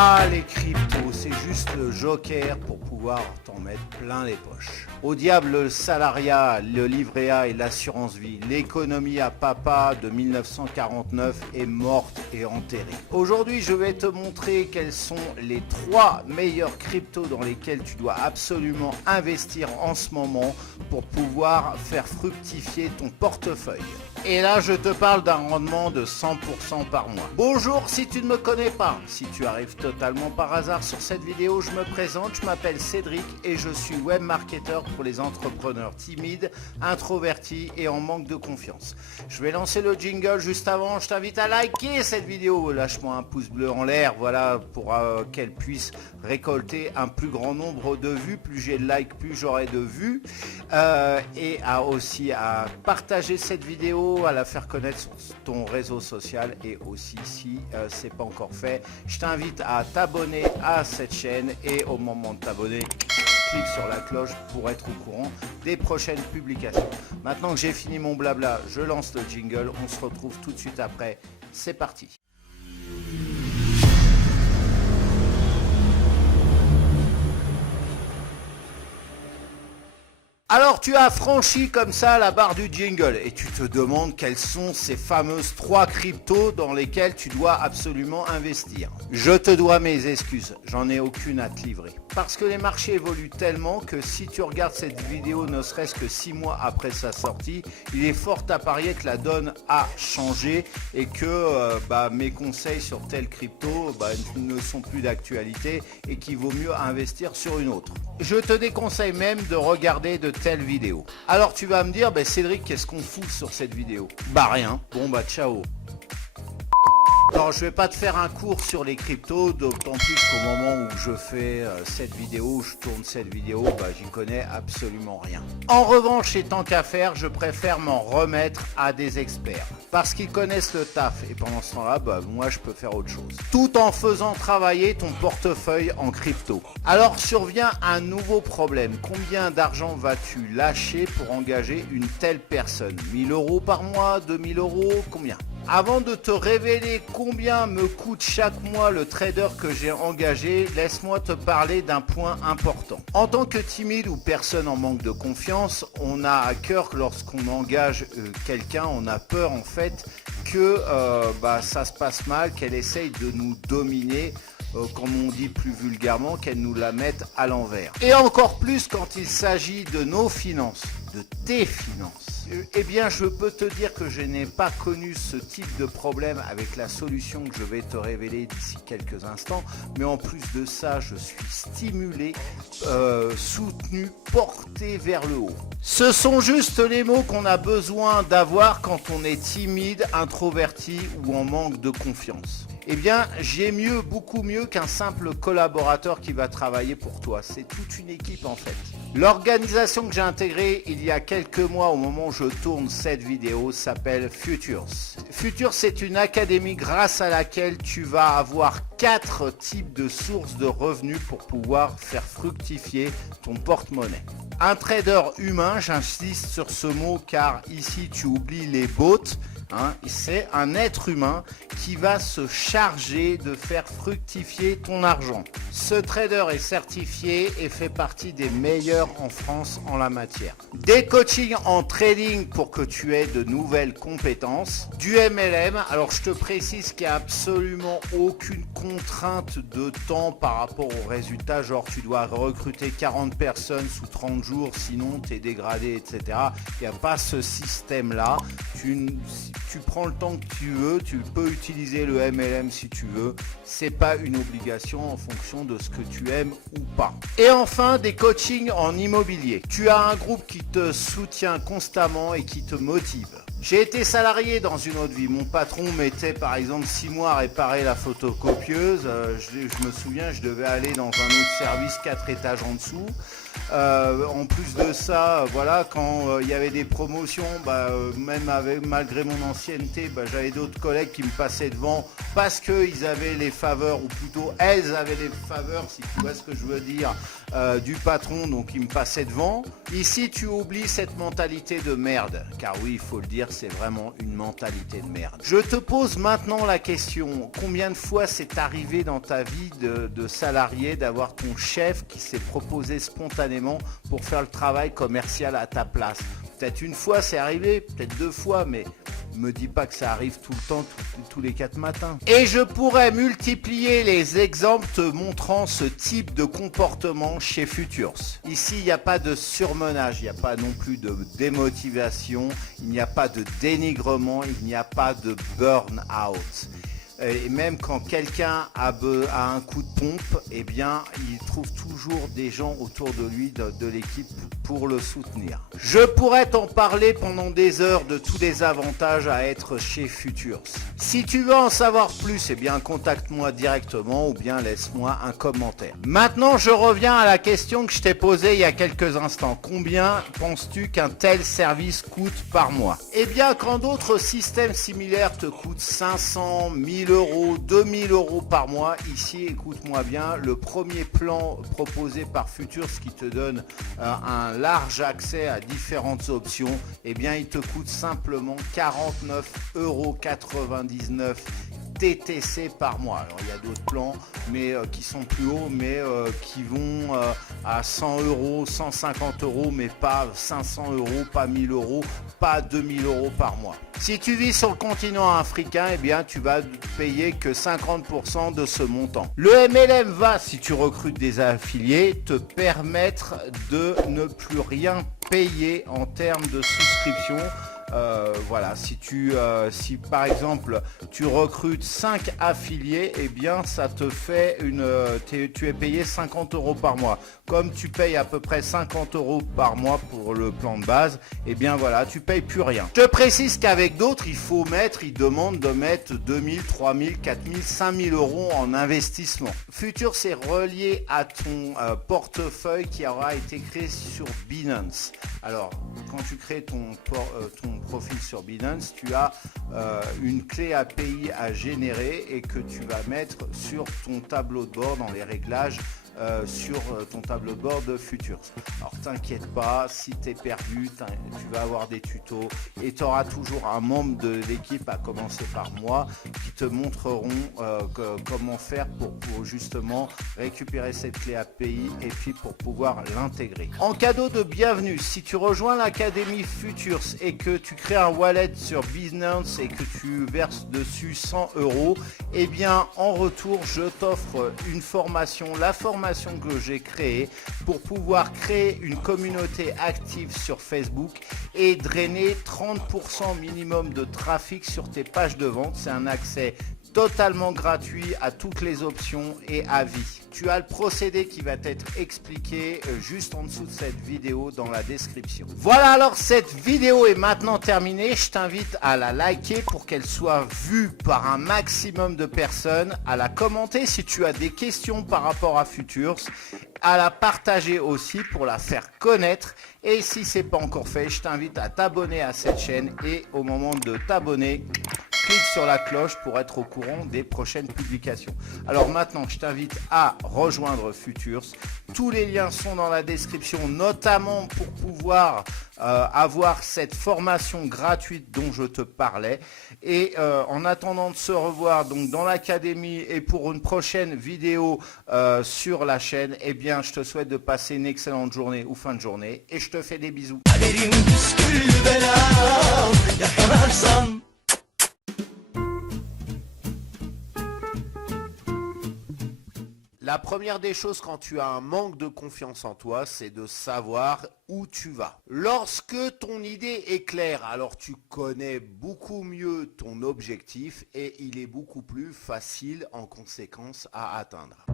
Ah, les cryptos, c'est juste le joker pour pouvoir t'en mettre plein les poches. Au diable le salariat, le livret A et l'assurance vie. L'économie à papa de 1949 est morte et enterrée. Aujourd'hui, je vais te montrer quels sont les 3 meilleurs cryptos dans lesquels tu dois absolument investir en ce moment pour pouvoir faire fructifier ton portefeuille. Et là, je te parle d'un rendement de 100% par mois. Bonjour, si tu ne me connais pas. Si tu arrives totalement par hasard sur cette vidéo, je me présente, je m'appelle Cédric et je suis web marketeur pour les entrepreneurs timides, introvertis et en manque de confiance. Je vais lancer le jingle juste avant. Je t'invite à liker cette vidéo. Lâche-moi un pouce bleu en l'air, voilà, pour qu'elle puisse récolter un plus grand nombre de vues. Plus j'ai de likes, plus j'aurai de vues. Et aussi à partager cette vidéo, à la faire connaître sur ton réseau social, et aussi si c'est pas encore fait, je t'invite à t'abonner à cette chaîne et au moment de t'abonner, clique sur la cloche pour être au courant des prochaines publications. Maintenant que j'ai fini mon blabla, je lance le jingle, on se retrouve tout de suite après, c'est parti. Alors tu as franchi comme ça la barre du jingle et tu te demandes quelles sont ces fameuses 3 cryptos dans lesquelles tu dois absolument investir. Je te dois mes excuses, j'en ai aucune à te livrer. Parce que les marchés évoluent tellement que si tu regardes cette vidéo ne serait-ce que 6 mois après sa sortie, il est fort à parier que la donne a changé et que mes conseils sur telle crypto ne sont plus d'actualité et qu'il vaut mieux investir sur une autre. Je te déconseille même de regarder de telle vidéo. Alors tu vas me dire, Cédric, qu'est-ce qu'on fout sur cette vidéo? Rien. Bon ciao. Non, je vais pas te faire un cours sur les cryptos, d'autant plus qu'au moment où je fais cette vidéo, je tourne cette vidéo, j'y connais absolument rien. En revanche, et tant qu'à faire, je préfère m'en remettre à des experts. Parce qu'ils connaissent le taf, et pendant ce temps-là, moi je peux faire autre chose. Tout en faisant travailler ton portefeuille en crypto. Alors survient un nouveau problème. Combien d'argent vas-tu lâcher pour engager une telle personne? 1000 € par mois, 2000 €, combien? Avant de te révéler combien me coûte chaque mois le trader que j'ai engagé, laisse-moi te parler d'un point important. En tant que timide ou personne en manque de confiance, on a à cœur que lorsqu'on engage quelqu'un, on a peur en fait que ça se passe mal, qu'elle essaye de nous dominer, comme on dit plus vulgairement, qu'elle nous la mette à l'envers. Et encore plus quand il s'agit de nos finances, de tes finances. Eh bien, je peux te dire que je n'ai pas connu ce type de problème avec la solution que je vais te révéler d'ici quelques instants. Mais en plus de ça, je suis stimulé, soutenu, porté vers le haut. Ce sont juste les mots qu'on a besoin d'avoir quand on est timide, introverti ou en manque de confiance. Eh bien, j'ai mieux, beaucoup mieux qu'un simple collaborateur qui va travailler pour toi. C'est toute une équipe en fait. L'organisation que j'ai intégrée il y a quelques mois au moment où je tourne cette vidéo s'appelle Futures. Futures, c'est une académie grâce à laquelle tu vas avoir 4 types de sources de revenus pour pouvoir faire fructifier ton porte-monnaie. Un trader humain, j'insiste sur ce mot car ici tu oublies les bots. C'est un être humain qui va se charger de faire fructifier ton argent. Ce trader est certifié et fait partie des meilleurs en France en la matière. Des coachings en trading pour que tu aies de nouvelles compétences. Du MLM, alors je te précise qu'il n'y a absolument aucune contrainte de temps par rapport aux résultats. Genre tu dois recruter 40 personnes sous 30 jours, sinon tu es dégradé, etc. Il n'y a pas ce système-là. Tu prends le temps que tu veux, tu peux utiliser le MLM si tu veux. C'est pas une obligation en fonction de ce que tu aimes ou pas. Et enfin, des coachings en immobilier. Tu as un groupe qui te soutient constamment et qui te motive. J'ai été salarié dans une autre vie. Mon patron mettait par exemple 6 mois à réparer la photocopieuse. Je me souviens, je devais aller dans un autre service 4 étages en dessous. En plus de ça, quand il y avait des promotions, malgré mon ancienneté, j'avais d'autres collègues qui me passaient devant parce qu'ils avaient les faveurs, ou plutôt elles avaient les faveurs, si tu vois ce que je veux dire, du patron, donc il me passait devant. Ici, tu oublies cette mentalité de merde, car oui, il faut le dire, c'est vraiment une mentalité de merde. Je te pose maintenant la question, combien de fois c'est arrivé dans ta vie de salarié d'avoir ton chef qui s'est proposé spontanément pour faire le travail commercial à ta place? Peut-être une fois c'est arrivé, peut-être 2 fois, mais me dis pas que ça arrive tout le temps, tous les 4 matins. Et je pourrais multiplier les exemples te montrant ce type de comportement chez Futurs. Ici, il n'y a pas de surmenage, il n'y a pas non plus de démotivation, il n'y a pas de dénigrement, il n'y a pas de burn-out. Et même quand quelqu'un a un coup de pompe, eh bien, il trouve toujours des gens autour de lui, de l'équipe, pour le soutenir. Je pourrais t'en parler pendant des heures de tous les avantages à être chez Futurs. Si tu veux en savoir plus, eh bien, contacte-moi directement ou bien laisse-moi un commentaire. Maintenant, je reviens à la question que je t'ai posée il y a quelques instants. Combien penses-tu qu'un tel service coûte par mois? Eh bien, quand d'autres systèmes similaires te coûtent 500, 1000 euros, 2000 euros par mois, ici, écoute-moi bien, le premier plan proposé par Futurs qui te donne un large accès à différentes options, eh bien, il te coûte simplement 49,99 € TTC par mois. Alors il y a d'autres plans mais qui sont plus hauts, mais qui vont à 100 euros, 150 euros, mais pas 500 euros, pas 1000 euros, pas 2000 euros par mois. Si tu vis sur le continent africain, eh bien tu vas payer que 50% de ce montant. Le MLM va, si tu recrutes des affiliés, te permettre de ne plus rien payer en termes de souscription. Voilà, si par exemple tu recrutes 5 affiliés, eh bien ça te fait tu es payé 50 euros par mois. Comme tu payes à peu près 50 euros par mois pour le plan de base, eh bien voilà, tu payes plus rien. Je te précise qu'avec d'autres, ils demandent de mettre 2000, 3000, 4000, 5000 euros en investissement. Futurs, c'est relié à ton portefeuille qui aura été créé sur Binance. Alors, quand tu crées ton profil sur Binance, tu as une clé API à générer et que tu vas mettre sur ton tableau de bord dans les réglages sur ton tableau de bord de Futurs. Alors t'inquiète pas, si tu es perdu, tu vas avoir des tutos et tu auras toujours un membre de l'équipe, à commencer par moi, qui te montreront comment faire pour justement récupérer cette clé API et puis pour pouvoir l'intégrer. En cadeau de bienvenue, si tu rejoins l'académie Futurs et que tu crées un wallet sur Binance et que tu verses dessus 100 euros, eh bien en retour je t'offre une formation, la formation que j'ai créée pour pouvoir créer une communauté active sur Facebook et drainer 30% minimum de trafic sur tes pages de vente. C'est un accès totalement gratuit à toutes les options et à vie. Tu as le procédé qui va être expliqué juste en dessous de cette vidéo dans la description. Voilà, alors cette vidéo est maintenant terminée. Je t'invite à la liker pour qu'elle soit vue par un maximum de personnes, à la commenter si tu as des questions par rapport à Futurs, à la partager aussi pour la faire connaître. Et si ce n'est pas encore fait, je t'invite à t'abonner à cette chaîne et au moment de t'abonner, clique sur la cloche pour être au courant des prochaines publications. Alors maintenant, je t'invite à rejoindre Futurs. Tous les liens sont dans la description, notamment pour pouvoir avoir cette formation gratuite dont je te parlais. Et en attendant de se revoir donc dans l'académie et pour une prochaine vidéo sur la chaîne, eh bien, je te souhaite de passer une excellente journée ou fin de journée et je te fais des bisous. La première des choses quand tu as un manque de confiance en toi, c'est de savoir où tu vas. Lorsque ton idée est claire, alors tu connais beaucoup mieux ton objectif et il est beaucoup plus facile en conséquence à atteindre.